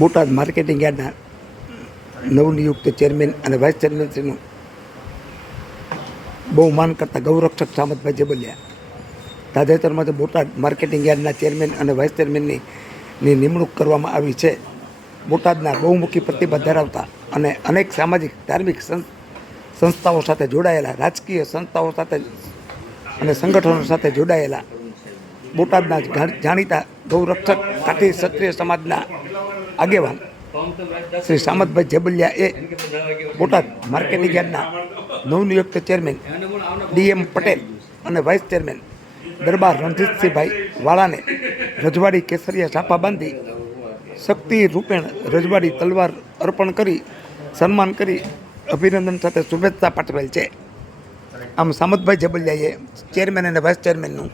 Botad marketing યાર્ડના નવનિયુક્ત chairman અને વાઇસ ચેરમેનશ્રીનું બહુ માન કરતા ગૌરક્ષક સામતભાઈ જેબલિયા તાજેતરમાં બોટાદ માર્કેટિંગ યાર્ડના ચેરમેન અને વાઇસ ચેરમેનની નિમણૂક કરવામાં આવી છે. બોટાદના બહુમુખી પ્રતિભા ધરાવતા અને અનેક સામાજિક ધાર્મિક સંસ્થાઓ સાથે જોડાયેલા, રાજકીય સંસ્થાઓ સાથે અને સંગઠનો સાથે જોડાયેલા બોટાદના જાણીતા ગૌરક્ષક કાઠી ક્ષત્રિય સમાજના આગેવાન શ્રી સામતભાઈ જેબલિયાએ બોટાદ માર્કેટિંગ યાર્ડના નવનિયુક્ત ચેરમેન DM પટેલ અને વાઇસ ચેરમેન દરબાર રણજીતસિંહભાઈ વાળાને રજવાડી કેસરિયા છાપા બાંધી શક્તિ રૂપેણ રજવાડી તલવાર અર્પણ કરી સન્માન કરી અભિનંદન સાથે શુભેચ્છા પાઠવેલ છે. આમ સામતભાઈ જેબલિયાએ ચેરમેન અને વાઇસ ચેરમેનનું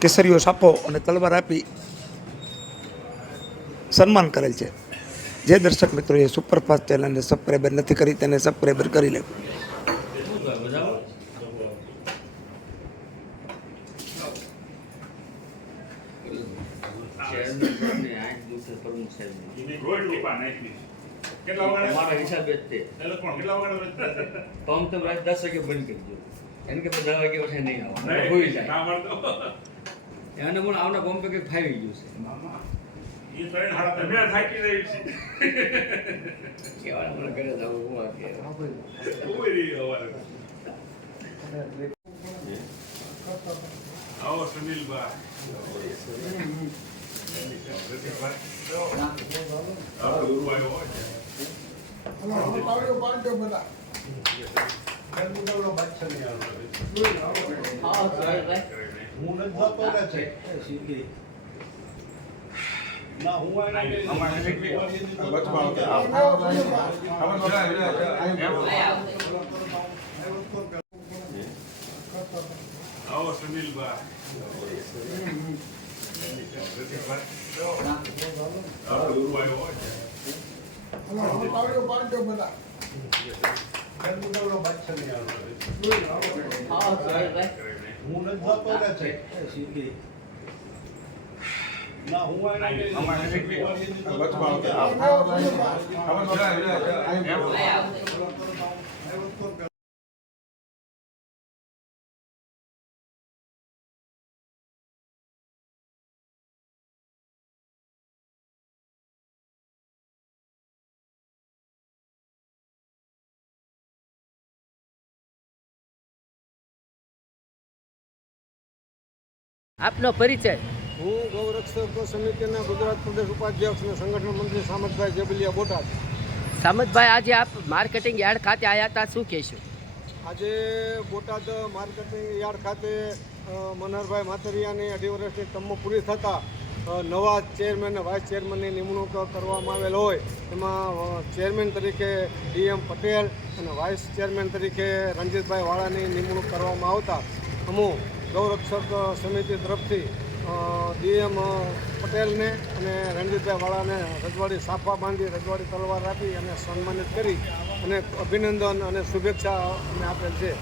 કેસરીયો છાપો અને તલવાર આપી સન્માન કરેલ છે. જે દર્શક મિત્રોએ સુપરફાસ્ટ ચેનલને સબસ્ક્રાઈબર નથી કરી તેને સબસ્ક્રાઈબર કરી લે. મારા હિસાબે જ તે પંપ તો રાત 10 વાગે બંધ કરી દો. એને કે 10 વાગે ઉઠે નહીં આવવાનું હોઈ જાય એને મને આવના પંપે કંઈક ફાવી ગયું છે. કેવાય મને ઘરે જવું હું આવો સુનિલભાઈ આવો સુનિલભાઈ આપનો પરિચય? હું ગૌરક્ષક સમિતિના ગુજરાત પ્રદેશ ઉપાધ્યક્ષ અને સંગઠન મંત્રી સામતભાઈ જેબલિયા બોટાદ. સામતભાઈ, આજે આપ માર્કેટિંગ યાર્ડ ખાતે આવ્યા હતા, શું કહેશું? આજે બોટાદ માર્કેટિંગ યાર્ડ ખાતે મનહરભાઈ માતરિયાની 2.5 વર્ષની ટર્મ પૂરી થતાં નવા ચેરમેન અને વાઇસ ચેરમેનની નિમણૂક કરવામાં આવેલ હોય એમાં ચેરમેન તરીકે DM પટેલ અને વાઇસ ચેરમેન તરીકે રણજીતભાઈ વાળાની નિમણૂક કરવામાં આવતા અમુક ગૌરક્ષક સમિતિ તરફથી DM પટેલને અને રણજીતભાઈ વાળાને રજવાડી સાફા બાંધી રજવાડી તલવાર આપી અને સન્માનિત કરી અને અભિનંદન અને શુભેચ્છા અમે આપેલ છે.